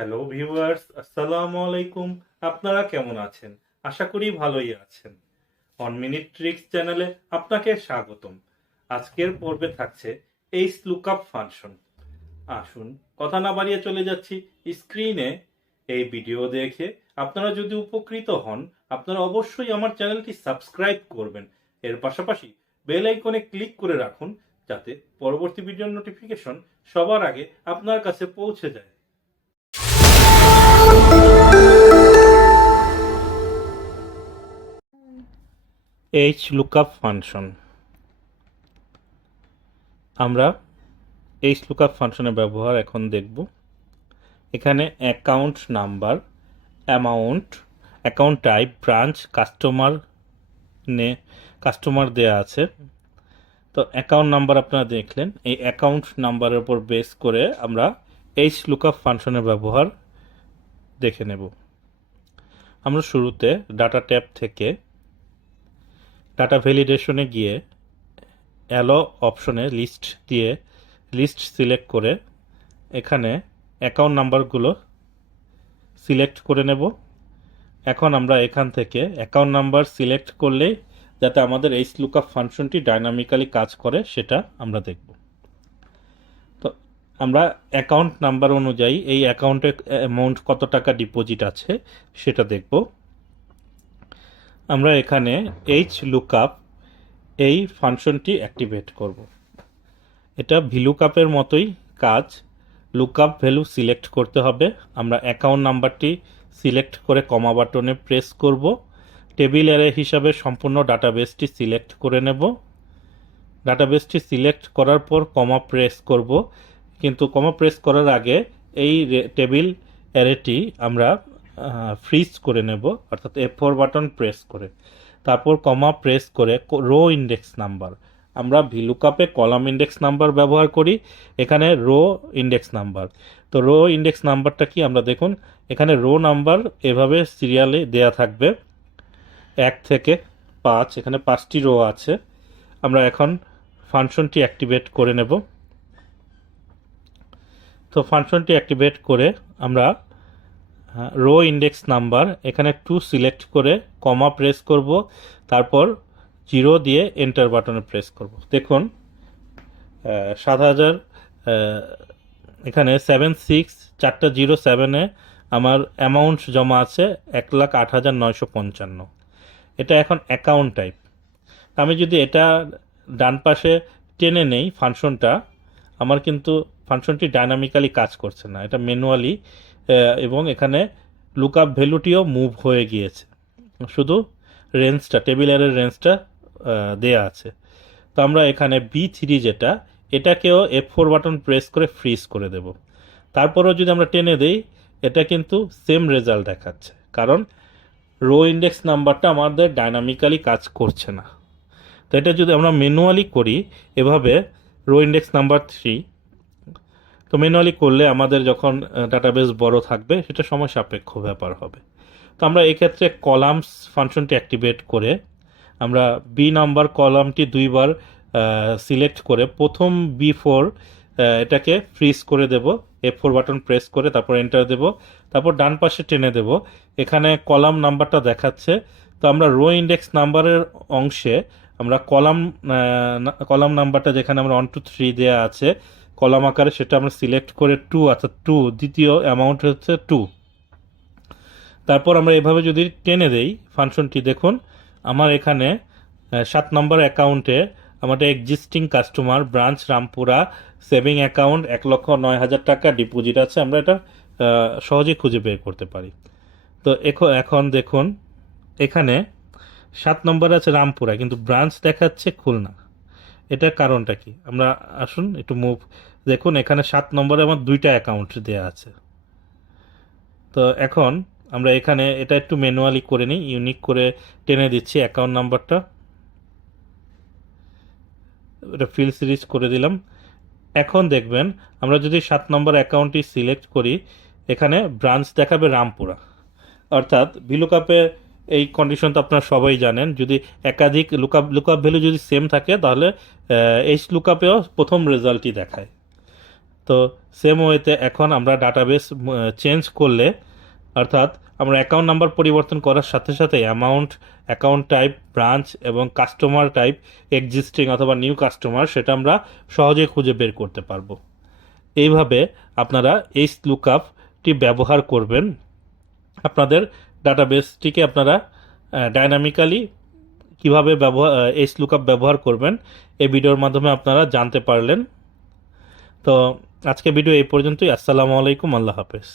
Hello viewers, আসসালামু আলাইকুম। আপনারা কেমন আছেন? আশা করি ভালোই আছেন। 1 মিনিট ট্রিক্স চ্যানেলে আপনাকে স্বাগতম। আজকের পর্বে থাকছে এইচ লুকআপ ফাংশন। আসুন কথা না বাড়িয়ে চলে যাচ্ছি স্ক্রিনে। এই ভিডিও দেখে আপনারা যদি উপকৃত হন, আপনারা অবশ্যই আমার চ্যানেলটি সাবস্ক্রাইব করবেন। এর পাশাপাশি বেল আইকনে ক্লিক করে রাখুন, যাতে পরবর্তী ভিডিওর নোটিফিকেশন সবার আগে আপনার কাছে পৌঁছে যায়। H lookup function. আমরা এইচ লুকআপ ফাংশনের ব্যবহার এখন দেখব। এখানে account number, amount, account type, branch, customer দেয়া আছে। তো অ্যাকাউন্ট নাম্বার আপনারা দেখলেন। এই অ্যাকাউন্ট নাম্বারের উপর বেস করে আমরা এইচ লুকআপ ফাংশনের ব্যবহার দেখে নেব। আমরা শুরুতে ডাটা ট্যাব থেকে ডাটা ভ্যালিডেশনে গিয়ে অ্যালো অপশনে লিস্ট সিলেক্ট করে এখানে অ্যাকাউন্ট নাম্বারগুলো সিলেক্ট করে নেব। এখন আমরা এখান থেকে অ্যাকাউন্ট নাম্বার সিলেক্ট করলেই যাতে আমাদের এইচ লুকআপ ফাংশনটি ডাইনামিক্যালি কাজ করে সেটা আমরা দেখব। তো আমরা অ্যাকাউন্ট নাম্বার অনুযায়ী এই অ্যাকাউন্টে অ্যামাউন্ট কত টাকা ডিপোজিট আছে সেটা দেখব। আমরা এখানে এইচ লুকআপ এই ফাংশনটি অ্যাক্টিভেট করব। এটা ভিলুকআপের মতোই কাজ। লুকআপ ভ্যালু সিলেক্ট করতে হবে। আমরা অ্যাকাউন্ট নাম্বারটি সিলেক্ট করে কমা বাটনে প্রেস করব। টেবিল অ্যারে হিসাবে সম্পূর্ণ ডাটাবেসটি সিলেক্ট করে নেব। ডাটাবেসটি সিলেক্ট করার পর কমা প্রেস করব, কিন্তু কমা প্রেস করার আগে এই টেবিল অ্যারেটি আমরা ফ্রিজ করে নেব, অর্থাৎ F4 বাটন প্রেস করে। তারপর কমা প্রেস করে রো ইন্ডেক্স নাম্বার, আমরা ভিলুকআপে কলাম ইন্ডেক্স নাম্বার ব্যবহার করি, এখানে রো ইন্ডেক্স নাম্বার। তো রো ইন্ডেক্স নাম্বারটা কি আমরা দেখুন, এখানে রো নাম্বার এভাবে সিরিয়ালে দেয়া থাকবে 1 থেকে 5, এখানে 5টি রো আছে। আমরা এখন ফাংশনটি অ্যাক্টিভেট করে নেব। তো ফাংশনটি অ্যাক্টিভেট করে আমরা রো ইন্ডেক্স নাম্বার এখানে 2 সিলেক্ট করে কমা প্রেস করব, তারপর 0 দিয়ে এন্টার বাটনে প্রেস করব। দেখুন 7000, এখানে 76,407-এ আমার অ্যামাউন্ট জমা আছে 1,08,955। এটা এখন অ্যাকাউন্ট টাইপ। আমি যদি এটা ডান পাশে টেনে নেই ফাংশনটা, আমার কিন্তু ফাংশনটি ডাইনামিক্যালি কাজ করছে না, এটা ম্যানুয়ালি, এবং এখানে লুকআপ ভ্যালুটিও মুভ হয়ে গিয়েছে, শুধু রেঞ্জটা, টেবিল অ্যারের রেঞ্জটা দেয়া আছে। তো আমরা এখানে B3 যেটা, এটাকেও F4 বাটন প্রেস করে ফ্রিজ করে দেব। তারপরেও যদি আমরা টেনে দেই, এটা কিন্তু সেম রেজাল্ট দেখাচ্ছে, কারণ রো ইন্ডেক্স নাম্বারটা আমাদের ডাইনামিক্যালি কাজ করছে না। তো এটা যদি আমরা ম্যানুয়ালি করি এভাবে, রো ইন্ডেক্স নাম্বার 3, তো ম্যানুয়ালি করলে আমাদের যখন ডাটাবেস বড় থাকবে সেটা সময় সাপেক্ষ ব্যাপার হবে। তো আমরা এক্ষেত্রে কলামস ফাংশনটি অ্যাক্টিভেট করে আমরা বি নাম্বার কলামটি 2বার সিলেক্ট করে প্রথম B4 এটাকে ফ্রিজ করে দেব, F4 বাটন প্রেস করে, তারপর এন্টার দেব, তারপর ডান পাশে টেনে দেব। এখানে কলাম নাম্বারটা দেখাচ্ছে। তো আমরা রো ইন্ডেক্স নাম্বারের অংশে আমরা কলাম নাম্বারটা যেখানে আমরা 1 2 3 দেওয়া আছে কলাম আকারে, সেটা আমরা সিলেক্ট করে 2, অর্থাৎ 2 দ্বিতীয় অ্যামাউন্ট হচ্ছে 2। তারপর আমরা এভাবে যদি টেনে দেই ফাংশনটি, দেখুন আমার এখানে 7 নম্বর অ্যাকাউন্টে আমাদের existing customer, branch Rampura, saving account 1,09,000 টাকা ডিপোজিট আছে। আমরা এটা সহজেই খুঁজে বের করতে পারি। তো এখন দেখুন এখানে 7 নম্বর আছে রামপুরা, কিন্তু ব্রাঞ্চ দেখাচ্ছে খুলনা। এটার কারণটা কি, আমরা আসুন একটু মুভ, দেখুন এখানে 7 নম্বরে আমার 2টা অ্যাকাউন্ট দেওয়া আছে। তো এখন আমরা এখানে এটা একটু ম্যানুয়ালি করে নিই, ইউনিক করে টেনে দিচ্ছি অ্যাকাউন্ট নাম্বারটা, এটা ফিল সিরিজ করে দিলাম। এখন দেখবেন আমরা যদি 7 নম্বর অ্যাকাউন্টটি সিলেক্ট করি, এখানে ব্রাঞ্চ দেখাবে রামপুরা, অর্থাৎ ভিলুকআপে এই কন্ডিশন তো আপনারা সবাই জানেন, যদি একাধিক লুকআপ ভ্যালু যদি সেম থাকে তাহলে এইচ লুকআপেও প্রথম রেজাল্টই দেখায়। তো সেম ওয়েতে এখন আমরা ডাটাবেস চেঞ্জ করলে, অর্থাৎ আমরা অ্যাকাউন্ট নাম্বার পরিবর্তন করার সাথে সাথে অ্যামাউন্ট, অ্যাকাউন্ট টাইপ, ব্রাঞ্চ এবং কাস্টমার টাইপ, এক্সিস্টিং অথবা নিউ কাস্টমার, সেটা আমরা সহজেই খুঁজে বের করতে পারবো। এইভাবে আপনারা এই লুকআপটি ব্যবহার করবেন। আপনাদের ডাটাবেসটিকে আপনারা ডাইনামিক্যালি কীভাবে এই লুকআপ ব্যবহার করবেন এই ভিডিওর মাধ্যমে আপনারা জানতে পারলেন। তো আজকে ভিডিও এই পর্যন্তই। আসসালামু আলাইকুম, আল্লাহ হাফেজ।